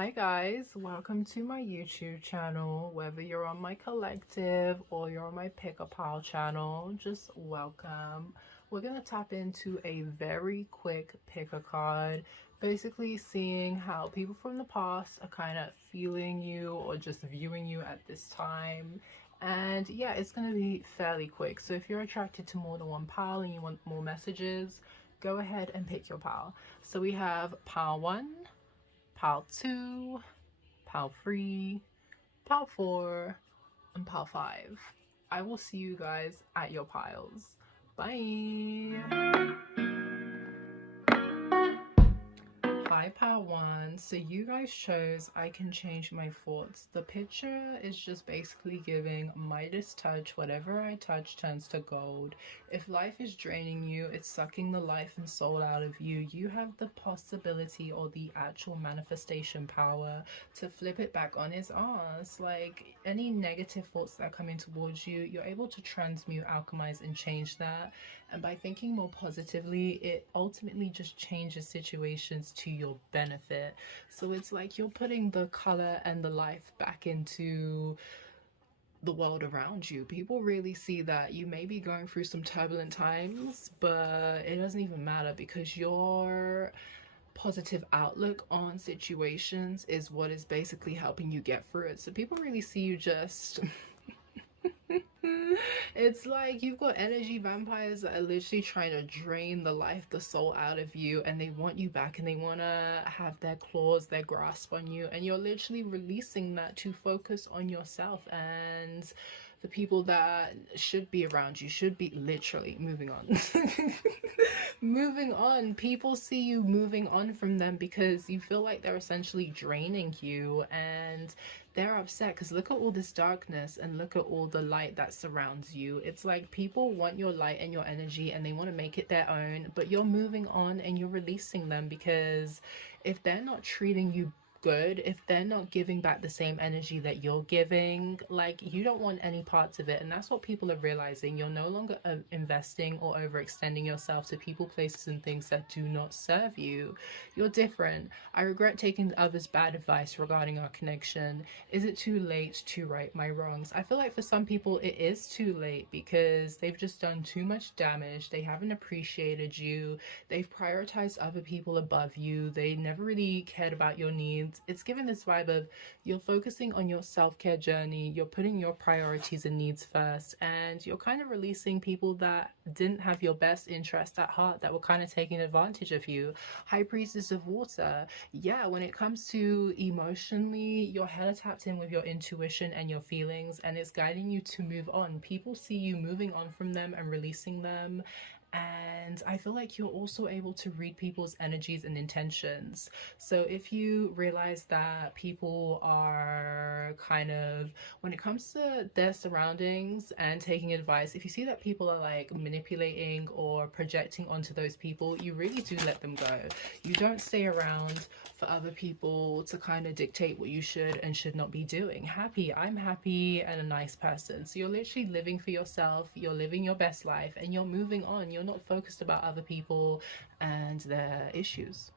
Hi guys, welcome to my YouTube channel. Whether you're on my collective or you're on my pick-a-pile channel, just welcome. We're gonna tap into a very quick pick-a-card, basically seeing how people from the past are kind of feeling you or just viewing you at this time. And yeah, it's gonna be fairly quick. So if you're attracted to more than one pile and you want more messages, go ahead and pick your pile. So we have pile 1, pile 2, pile 3, pile 4, and pile 5. I will see you guys at your piles. Bye! Hi pile 1. So you guys chose I can change my thoughts. The picture is just basically giving Midas touch. Whatever I touch turns to gold. If life is draining you, it's sucking the life and soul out of you. You have the possibility or the actual manifestation power to flip it back on its ass. Like any negative thoughts that are coming towards you, you're able to transmute, alchemize, and change that. And by thinking more positively, it ultimately just changes situations to your benefit. So it's like you're putting the color and the life back into the world around you. People really see that you may be going through some turbulent times, but it doesn't even matter because your positive outlook on situations is what is basically helping you get through it. So people really see you just it's like you've got energy vampires that are literally trying to drain the life, the soul out of you, and they want you back and they want to have their claws, their grasp on you, and you're literally releasing that to focus on yourself and the people that should be around you should be literally moving on. Moving on. People see you moving on from them because you feel like they're essentially draining you, and they're upset because look at all this darkness and look at all the light that surrounds you. It's like people want your light and your energy and they want to make it their own, but you're moving on and you're releasing them because if they're not treating you good, if they're not giving back the same energy that you're giving, like you don't want any parts of it. And that's what people are realizing. You're no longer investing or overextending yourself to people, places, and things that do not serve you. You're different. I regret taking others' bad advice regarding our connection. Is it too late to right my wrongs? I feel like for some people it is too late because they've just done too much damage. They haven't appreciated you. They've prioritized other people above you. They never really cared about your needs. It's given this vibe of you're focusing on your self-care journey, you're putting your priorities and needs first, and you're kind of releasing people that didn't have your best interest at heart, that were kind of taking advantage of you. High Priestess of Water. Yeah, when it comes to emotionally, you're hella tapped in with your intuition and your feelings, and it's guiding you to move on. People see you moving on from them and releasing them. And I feel like you're also able to read people's energies and intentions. So if you realize that people are kind of, when it comes to their surroundings and taking advice, if you see that people are like manipulating or projecting onto those people, you really do let them go. You don't stay around for other people to kind of dictate what you should and should not be doing. I'm happy and a nice person. So you're literally living for yourself, you're living your best life, and you're moving on. You're not focused about other people and their issues.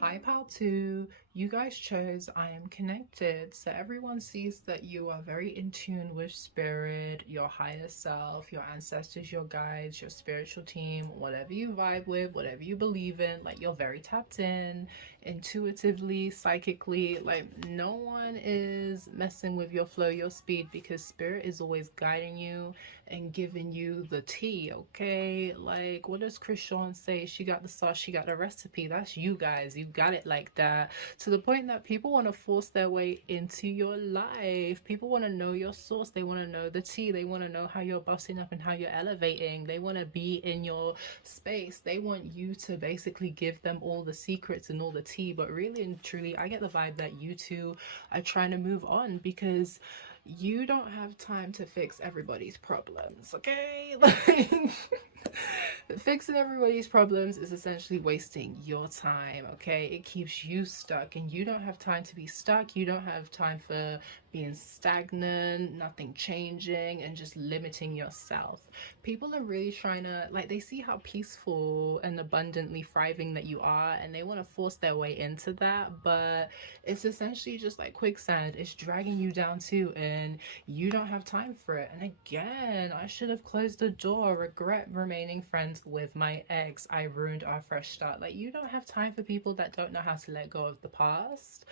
Hi pal 2, you guys chose I am connected. So everyone sees that you are very in tune with spirit, your higher self, your ancestors, your guides, your spiritual team, whatever you vibe with, whatever you believe in. Like you're very tapped in intuitively, psychically. Like no one is messing with your flow, your speed, because spirit is always guiding you and giving you the tea. Okay, like what does Chris Sean say? She got the sauce, she got the recipe. That's you guys. You got it like that, to the point that people want to force their way into your life. People want to know your source. They want to know the tea. They want to know how you're busting up and how you're elevating. They want to be in your space. They want you to basically give them all the secrets and all the tea. But really and truly, I get the vibe that you two are trying to move on because you don't have time to fix everybody's problems, okay? Like Fixing everybody's problems is essentially wasting your time, okay? It keeps you stuck, and you don't have time to be stuck. You don't have time for being stagnant, nothing changing, and just limiting yourself. People are really trying to, like, they see how peaceful and abundantly thriving that you are, and they want to force their way into that, but it's essentially just like quicksand. It's dragging you down too, and you don't have time for it. And again, I should have closed the door. Regret remaining friends with my ex. I ruined our fresh start. Like, you don't have time for people that don't know how to let go of the past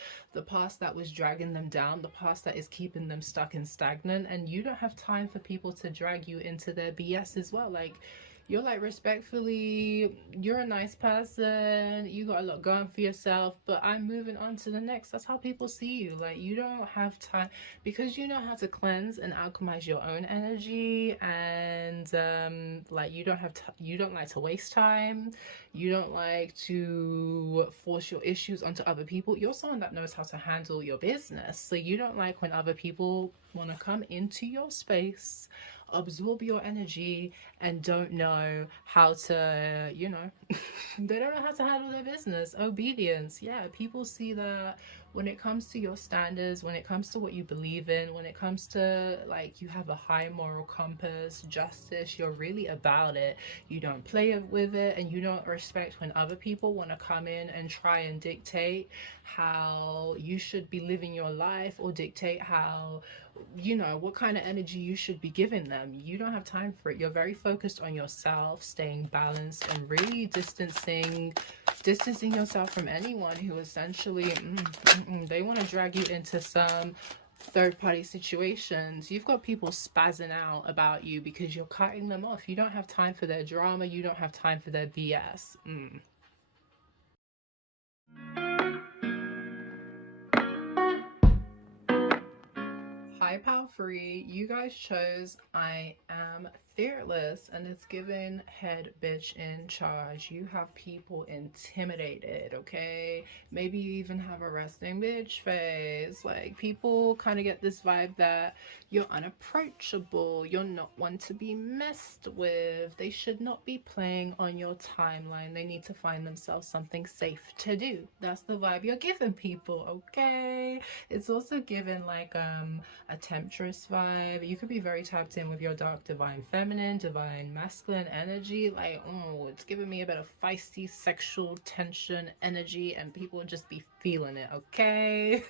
that was dragging them down, the past that is keeping them stuck and stagnant. And you don't have time for people to drag you into their BS as well. Like, you're like, respectfully, you're a nice person, you got a lot going for yourself, but I'm moving on to the next. That's how people see you. Like, you don't have time, because you know how to cleanse and alchemize your own energy, and like, you don't like to waste time. You don't like to force your issues onto other people. You're someone that knows how to handle your business, so you don't like when other people want to come into your space, absorb your energy, and don't know how to, you know, they don't know how to handle their business. Obedience. Yeah, people see that when it comes to your standards, when it comes to what you believe in, when it comes to, like, you have a high moral compass, justice, you're really about it. You don't play with it, and you don't respect when other people want to come in and try and dictate how you should be living your life, or dictate how, you know, what kind of energy you should be giving them. You don't have time for it. You're very focused on yourself, staying balanced, and really distancing yourself from anyone who essentially they want to drag you into some third-party situations. You've got people spazzing out about you because you're cutting them off. You don't have time for their drama. You don't have time for their BS. Hi, pal free. You guys chose I am fearless, and it's given head bitch in charge. You have people intimidated, okay? Maybe you even have a resting bitch face. Like, people kind of get this vibe that you're unapproachable, you're not one to be messed with. They should not be playing on your timeline. They need to find themselves something safe to do. That's the vibe you're giving people, okay? It's also given like a temptress vibe. You could be very tapped in with your dark divine feminine, divine masculine energy. Like, oh, it's giving me a bit of feisty sexual tension energy, and people just be feeling it, okay?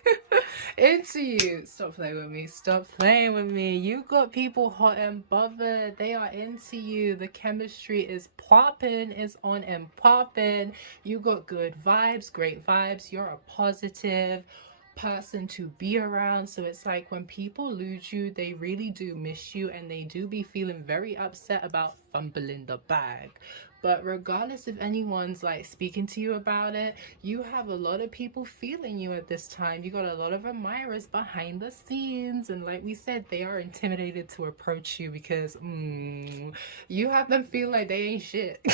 Into you. Stop playing with me. Stop playing with me. You got people hot and bothered. They are into you. The chemistry is popping. It's on and popping. You got good vibes, great vibes. You're a positive person to be around. So it's like, when people lose you, they really do miss you, and they do be feeling very upset about fumbling the bag. But regardless if anyone's like speaking to you about it, you have a lot of people feeling you at this time. You got a lot of admirers behind the scenes, and like we said, they are intimidated to approach you because you have them feeling like they ain't shit.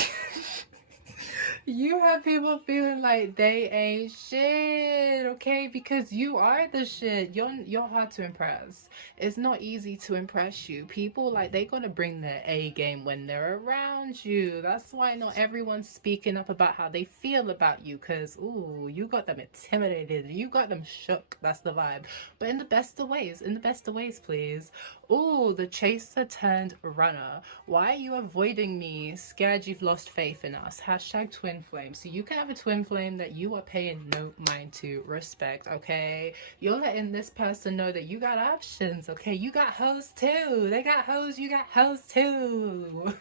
You have people feeling like they ain't shit, okay? Because you are the shit. You're hard to impress. It's not easy to impress you. People, like, they gotta bring their A game when they're around you. That's why not everyone's speaking up about how they feel about you, because ooh, you got them intimidated. You got them shook. That's the vibe. But in the best of ways. In the best of ways, please. Ooh, the chaser turned runner. Why are you avoiding me? Scared you've lost faith in us. Hashtag twin flame. So you can have a twin flame that you are paying no mind to. Respect, okay? You're letting this person know that you got options, okay? You got hoes too. They got hoes, you got hoes too.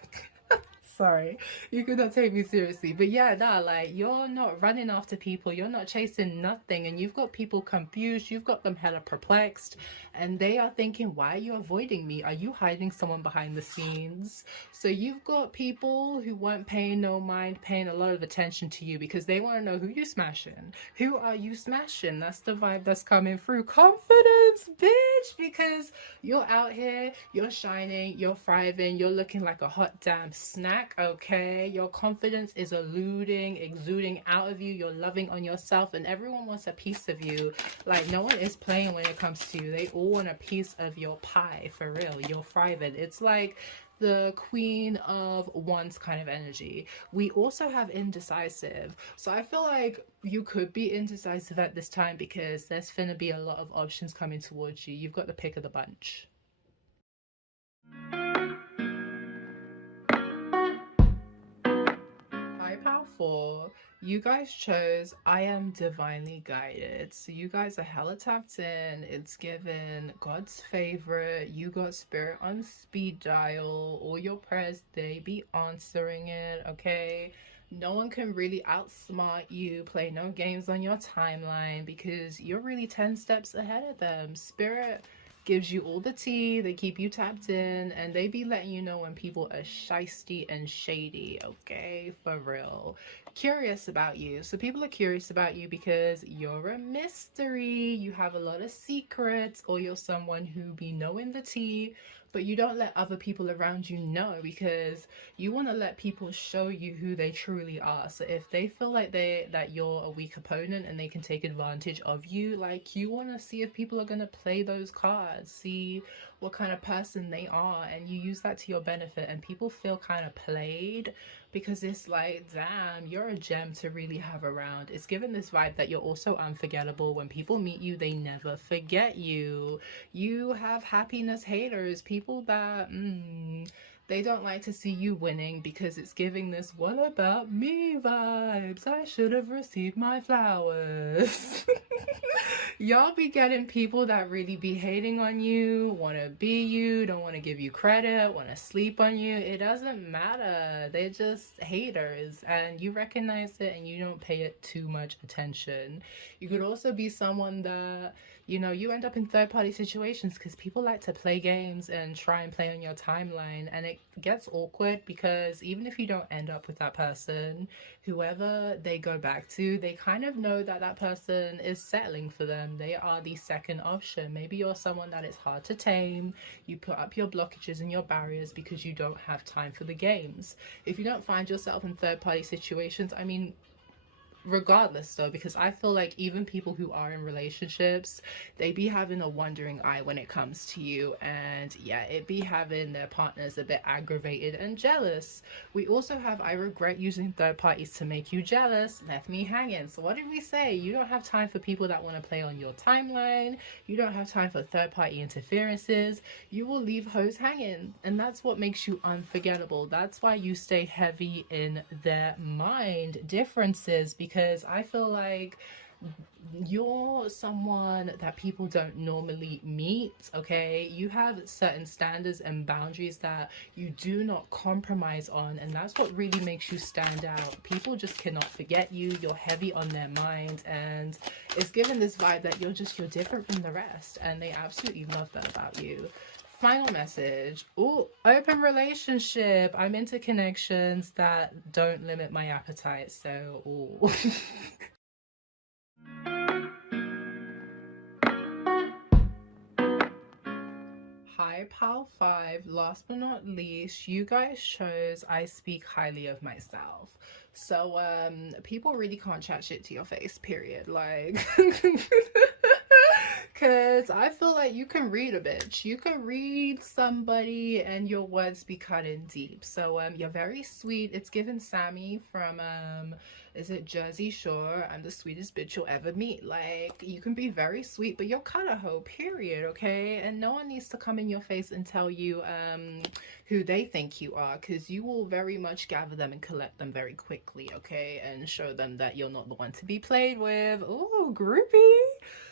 Sorry, you could not take me seriously. But yeah, nah, like, you're not running after people, you're not chasing nothing, and you've got people confused, you've got them hella perplexed, and they are thinking, why are you avoiding me? Are you hiding someone behind the scenes? So you've got people who weren't paying no mind, paying a lot of attention to you, because they want to know who you smashing. Who are you smashing? That's the vibe that's coming through. Confidence, bitch, because you're out here, you're shining, you're thriving, you're looking like a hot damn snack. Okay, your confidence is exuding out of you. You're loving on yourself, and everyone wants a piece of you. Like, no one is playing when it comes to you. They all want a piece of your pie, for real. You're thriving. It's like the Queen of Wands kind of energy. We also have indecisive. So I feel like you could be indecisive at this time because there's finna be a lot of options coming towards you. You've got the pick of the bunch. High Power 4, you guys chose I am divinely guided. So you guys are hella tapped in. It's given God's favorite. You got spirit on speed dial. All your prayers, they be answering it, okay? No one can really outsmart you. Play no games on your timeline because you're really 10 steps ahead of them. Spirit gives you all the tea, they keep you tapped in, and they be letting you know when people are shisty and shady, okay? For real. Curious about you. So people are curious about you because you're a mystery, you have a lot of secrets, or you're someone who be knowing the tea, but you don't let other people around you know because you want to let people show you who they truly are. So if they feel like that you're a weak opponent and they can take advantage of you, like, you want to see if people are going to play those cards, see what kind of person they are, and you use that to your benefit, and people feel kind of played because it's like, damn, you're a gem to really have around. It's given this vibe that you're also unforgettable. When people meet you, they never forget you. You have happiness haters, people that they don't like to see you winning because it's giving this "what about me" vibes. I should have received my flowers. Y'all be getting people that really be hating on you, want to be you, don't want to give you credit, want to sleep on you. It doesn't matter. They're just haters, and you recognize it and you don't pay it too much attention. You could also be someone that, you know, you end up in third-party situations because people like to play games and try and play on your timeline, and it gets awkward because even if you don't end up with that person, whoever they go back to, they kind of know that that person is settling for them. They are the second option. Maybe you're someone that is hard to tame. You put up your blockages and your barriers because you don't have time for the games. If you don't find yourself in third-party situations, I mean, regardless though, because I feel like even people who are in relationships, they be having a wandering eye when it comes to you, and yeah, it be having their partners a bit aggravated and jealous. We also have I regret using third parties to make you jealous, left me hanging. So what did we say? You don't have time for people that want to play on your timeline. You don't have time for third party interferences. You will leave hoes hanging, and that's what makes you unforgettable. That's why you stay heavy in their mind. Differences, because I feel like you're someone that people don't normally meet, okay? You have certain standards and boundaries that you do not compromise on, and that's what really makes you stand out. People just cannot forget you. You're heavy on their mind, and it's given this vibe that you're different from the rest, and they absolutely love that about you. Final message. Oh, open relationship. I'm into connections that don't limit my appetite. So, ooh. Hi, Pal 5. Last but not least, you guys chose I speak highly of myself. So, people really can't chat shit to your face, period. Like, because I feel like you can read a bitch. You can read somebody and your words be cutting deep. So, you're very sweet. It's given Sammy from, is it Jersey Shore? I'm the sweetest bitch you'll ever meet. Like, you can be very sweet, but you're kind of hoe, period, okay? And no one needs to come in your face and tell you who they think you are, because you will very much gather them and collect them very quickly, okay? And show them that you're not the one to be played with. Ooh, groupie.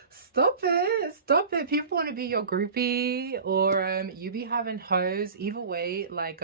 Stop it. Stop it. People want to be your groupie, or you be having hoes. Either way, like,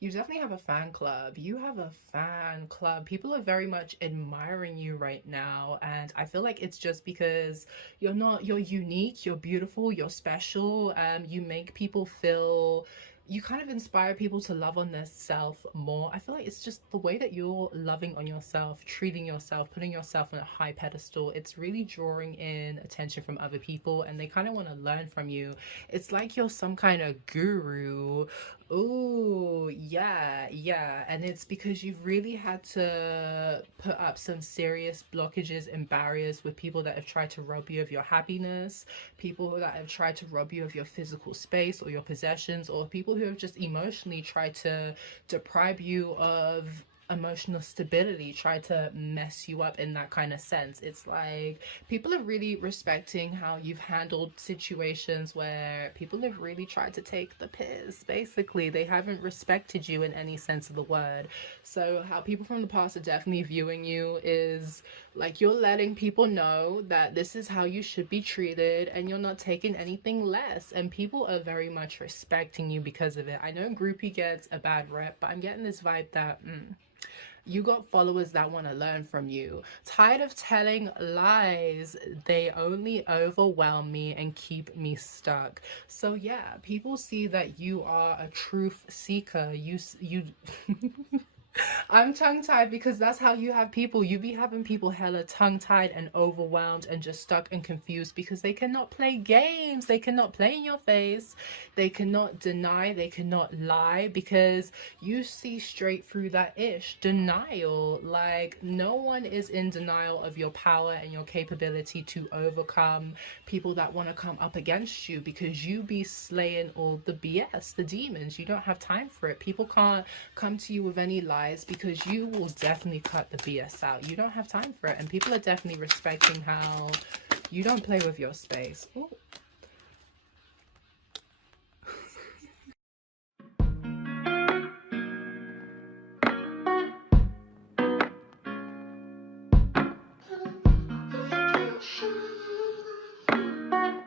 you definitely have a fan club. You have a fan club. People are very much admiring you right now. And I feel like it's just because you're unique, you're beautiful, you're special. You make people feel, you kind of inspire people to love on their self more. I feel like it's just the way that you're loving on yourself, treating yourself, putting yourself on a high pedestal. It's really drawing in attention from other people, and they kind of want to learn from you. It's like you're some kind of guru, Oh, yeah. And it's because you've really had to put up some serious blockages and barriers with people that have tried to rob you of your happiness, people that have tried to rob you of your physical space or your possessions, or people who have just emotionally tried to deprive you of emotional stability, try to mess you up in that kind of sense. It's like people are really respecting how you've handled situations where people have really tried to take the piss. Basically, they haven't respected you in any sense of the word. So how people from the past are definitely viewing you is like you're letting people know that this is how you should be treated and you're not taking anything less, and people are very much respecting you because of it. I know groupie gets a bad rep, but I'm getting this vibe that you got followers that want to learn from you. Tired of telling lies. They only overwhelm me and keep me stuck. So yeah, people see that you are a truth seeker. You I'm tongue tied because that's how you have people. You be having people hella tongue tied and overwhelmed and just stuck and confused because they cannot play games. They cannot play in your face. They cannot deny. They cannot lie because you see straight through that ish. Denial. Like, no one is in denial of your power and your capability to overcome people that want to come up against you because you be slaying all the BS, the demons. You don't have time for it. People can't come to you with any lies because you will definitely cut the BS out. You don't have time for it, and people are definitely respecting how you don't play with your space. Ooh.